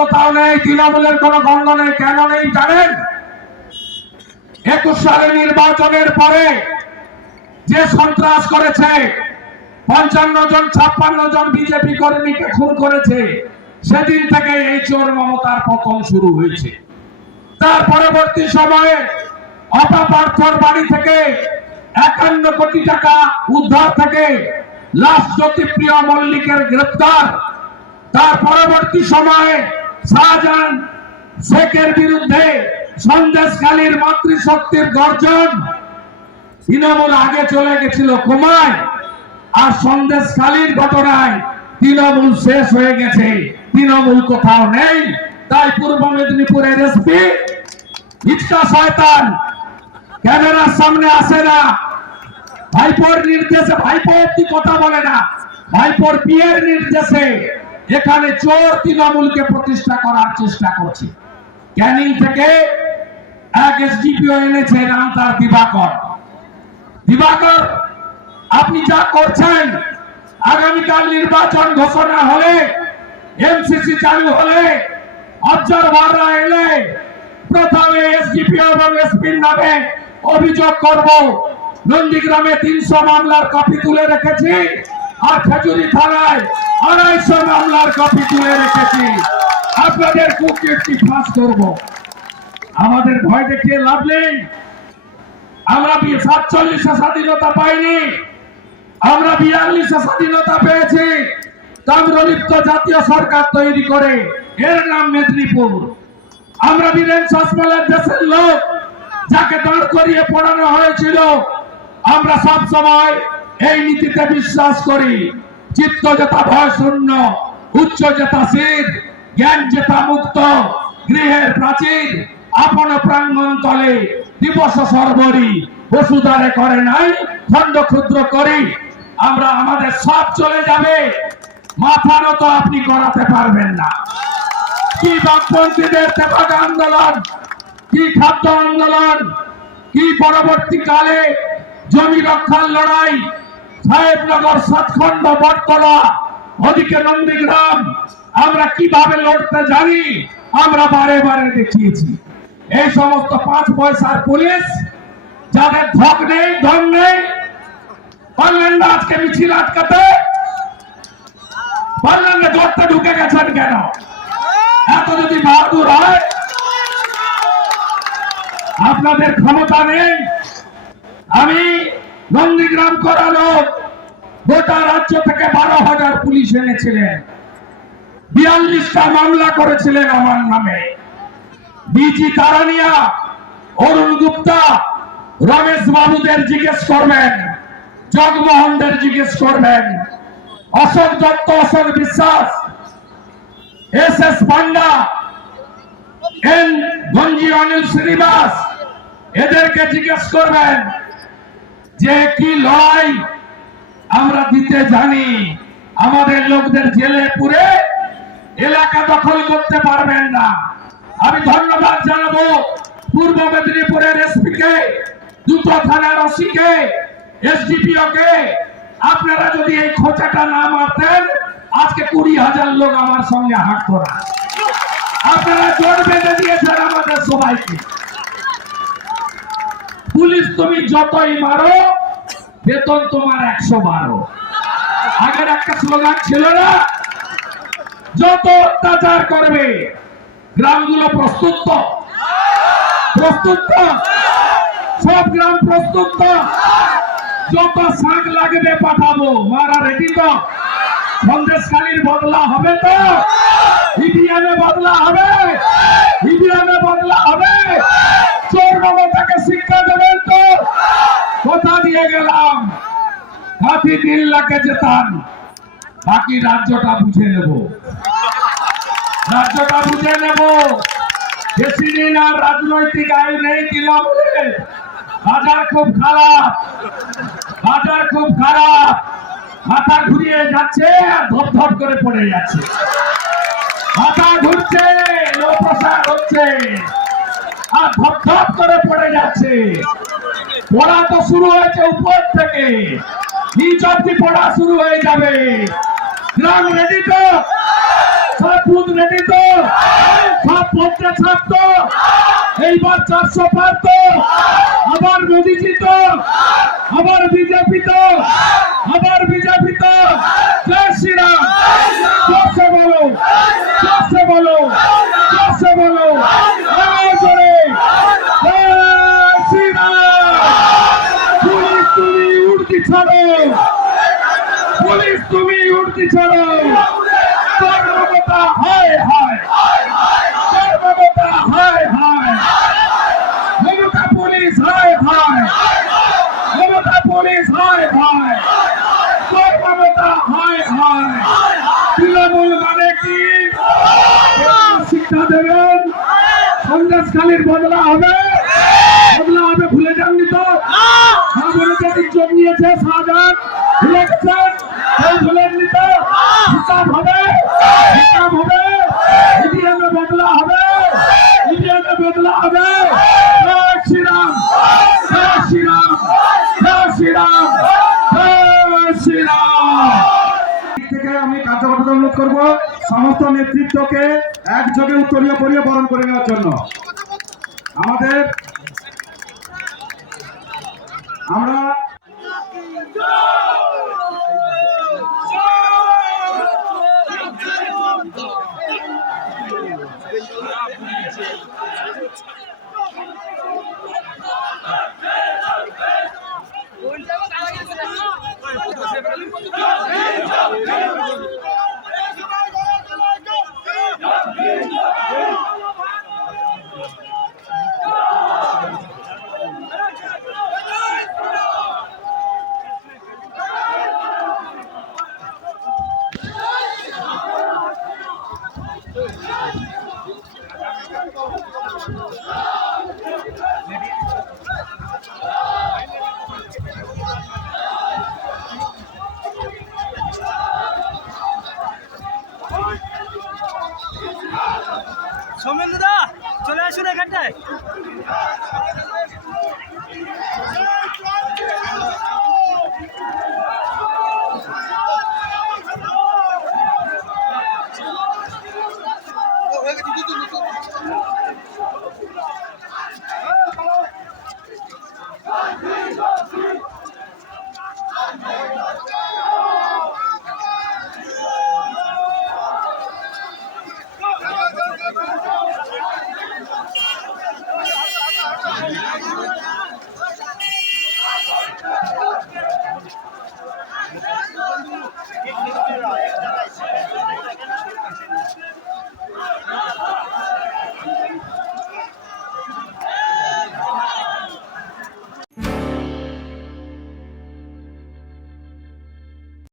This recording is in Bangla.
কোথাও নেই, তৃণমূলের কোনো গন্ধ নেই, কেন নেই জানেন? একুশ সালে নির্বাচনের পরে যে সন্ত্রাস করেছে, পঞ্চান্ন জন, ছাপ্পান্ন জন বিজেপি কর্মীকে খুন করেছে, সেদিন থেকে এই চোর মমতার পতন শুরু হয়েছে। তার পরবর্তী সময়ে অপাপার্থর বাড়ি থেকে একান্ন কোটি টাকা উদ্ধার থেকে লাশ জ্যোতিপ্রিয় মল্লিকের গ্রেপ্তার। তার পরবর্তী সময়ে শাহজাহান শেখের বিরুদ্ধে সন্দেশকালীর মাতৃশক্তির গর্জন তৃণমূল আগে চলে গেছিল কুমায় আর সন্দেশকালীর ঘটনায় তৃণমূল শেষ হয়ে গেছে। তৃণমূল কোথাও নেই, তাই পূর্ব মেদিনীপুরের এসপি ইচ্ছা শয়তান ক্যামেরার সামনে আসে না। ভাইপোর নির্দেশে, ভাইপো অব্দি কথা বলে না। ভাইপোর বিয়ের নির্দেশে এখানে চোর তৃণমূলকে প্রতিষ্ঠা করার চেষ্টা করছে। ক্যানিং থেকে এক এসডিপিও এনেছে নাম তার দিবাকর। দিবাকর, আপনি যা করছেন, আগামীকাল নির্বাচন ঘোষণা হলে এমসিসি চালু হলে, অবজারভাররা এলে, প্রথমে এসডিপিও এবং এসপির নামে অভিযোগ করব। নন্দীগ্রামে তিনশো মামলার কপি তুলে রেখেছি, আর খেজুরি থানায় আড়াইশো মামলার কপি তুলে রেখেছি। আপনাদের কুকীর্তি ফাঁস করব। আমাদের ভয় দেখিয়ে লাভ নেই। আমরা সাতচল্লিশে স্বাধীনতা পাইনি। আমরা বিয়াল্লিশে স্বাধীনতা পেয়েছি। তাম্রলিপ্ত জাতীয় সরকার তৈরি করে। এর নাম মেদিনীপুর। আমরা বীরেন শাসমলের দেশের লোক, যাকে দাঁড় করিয়ে পড়ানো হয়েছিল। আমরা সব সময় এই নীতিতে বিশ্বাস করি। চিত্ত যেতা ভয় শূন্য উচ্চ যেতা শীত জ্ঞান যেতা মুক্ত, গৃহের প্রাচীর, আপন প্রাঙ্গণ তলে দিবস সর্বরি, বসুধারে করে নাই, খণ্ড ক্ষুদ্র করি। আমরা আমাদের সব চলে যাবে মাথারও তো আপনি করাতে পারবেন না। কি বামপন্থীদের তেপাক আন্দোলন, কি খাদ্য আন্দোলন, কি পরবর্তীকালে জমি রক্ষার লড়াই সাহেবনগর সাতখণ্ড বটতলা, ওদিকে নন্দীগ্রাম। আমরা কীভাবে লড়তে জানি? আমরা বারে বারে দেখিয়েছি। এই সমস্ত পাঁচ পয়সার পুলিশ, যাদের ধক নেই, ধন নেই, পারলেন না আজকে মিছিল আটকাতে? পারলেন না গর্তে ঢুকে গেছেন কেন? এত যদি বাহাদুর হয়, আপনাদের ক্ষমতা নেই। আমি নন্দীগ্রাম করালো গোটা রাজ্য থেকে বারো হাজার পুলিশ এনেছিলেন। বিয়াল্লিশটা মামলা করেছিলেন আমার নামে। বিজি তারানিয়া, অরুণ গুপ্তা, রমেশ বাবুদের জিজ্ঞেস করবেন, জগমোহনদের জিজ্ঞেস করবেন, Ashok Dutta, Ashok Biswas, S S Panda, N Ganji Anil Srinivas এদেরকে জিজ্ঞেস করবেন যে কি লড়াই আমরা দিতে জানি, আমাদের লোকদের জেলে পুরে এলাকা দখল করতে পারবেন না। আমি ধন্যবাদ জানাব পূর্ব মেদিনীপুরের এসপি কে দুটো থানার ওসি কে এসডিপিও কে আপনারা যদি এই খোঁচাটা না মারতেন, আজকে কুড়ি হাজার লোক আমার সঙ্গে হাট করা। আপনারা জোর বেঁধে দিয়েছেন আমাদের সবাইকে। পুলিশ তুমি যতই মারো বেতন তোমার একশো বারো। আগের একটা স্লোগান ছিল না? যত অত্যাচার করবে, গ্রামগুলো প্রস্তুত? তো? প্রস্তুত? তো? সব গ্রাম প্রস্তুত? তো? যত শাক লাগবে পাঠাবো, মারা রেডি তো? সন্দেশকালীর বদলা হবে তো? ইভিএমে বদলা হবে? ইভিএমে বদলা হবে? চোর মমতাকে শিক্ষা দেবেন তো কথা দিয়ে গেলাম হাতি তিন লাখে যেতাম বাকি রাজ্যটা বুঝে নেব। রাজ্যটা বুঝে নেব। বেশি দিন আর রাজনৈতিক আয় নেই তৃণমূলে বাজার খুব খারাপ। বাজার খুব খারাপ। মাথা ঘুরিয়ে যাচ্ছে আর ধপ করে পড়ে যাচ্ছে। মাথা ঘুরছে, লো প্রসার হচ্ছে। আর ধপ করে পড়ে যাচ্ছে। পড়া তো শুরু হয়েছে উপর থেকে। নিচ অব্দি পড়া শুরু হয়ে যাবে। গ্রাম রেডি তো? সব বুথ রেডি তো? সব পঞ্চাশ ছাপ তো এইবার চারশো পার তো আবার মোদিজি তো? আবার বিজেপি তো? আবার বিজেপি তো জয় শ্রীরাম জোরসে বলো জোরসে বলো জোরসে বলো আরও জোরে জয় শ্রীরাম পুলিশ তুমি উর্দি ছাড়ো। পুলিশ তুমি উর্দি ছাড়ো। তোর মমতা হায় হায়। তোর মমতা হায় হায়। মমতা পুলিশ হায় হায়। মমতা পুলিশ হায় হায়। তোর মমতা হায় হায়। তৃণমূল মানে কি? শিক্ষা দেবেন। সন্দেশখালীর বদলা হবে। বদলা হবে ভুলে যাননি তো? যে ইজ্জত নিয়েছে শাহজাহান ভুলে গেছেন কেউ হিসাব হবে হিসাব হবে, ইডিএমে বদলা হবে, ইডিএমে বদলা হবে। জয় শ্রীরাম জয় শ্রীরাম জয় শ্রীরাম, জয় থেকে আমি কার্যকর্তা অনুরোধ করব সমস্ত নেতৃত্বকে একযোগে উত্তরীয় করিয়ে বরণ করে নেওয়ার জন্য। আমাদের আমরা সৌমেন্দু দা চলে আসুন এখানটায়।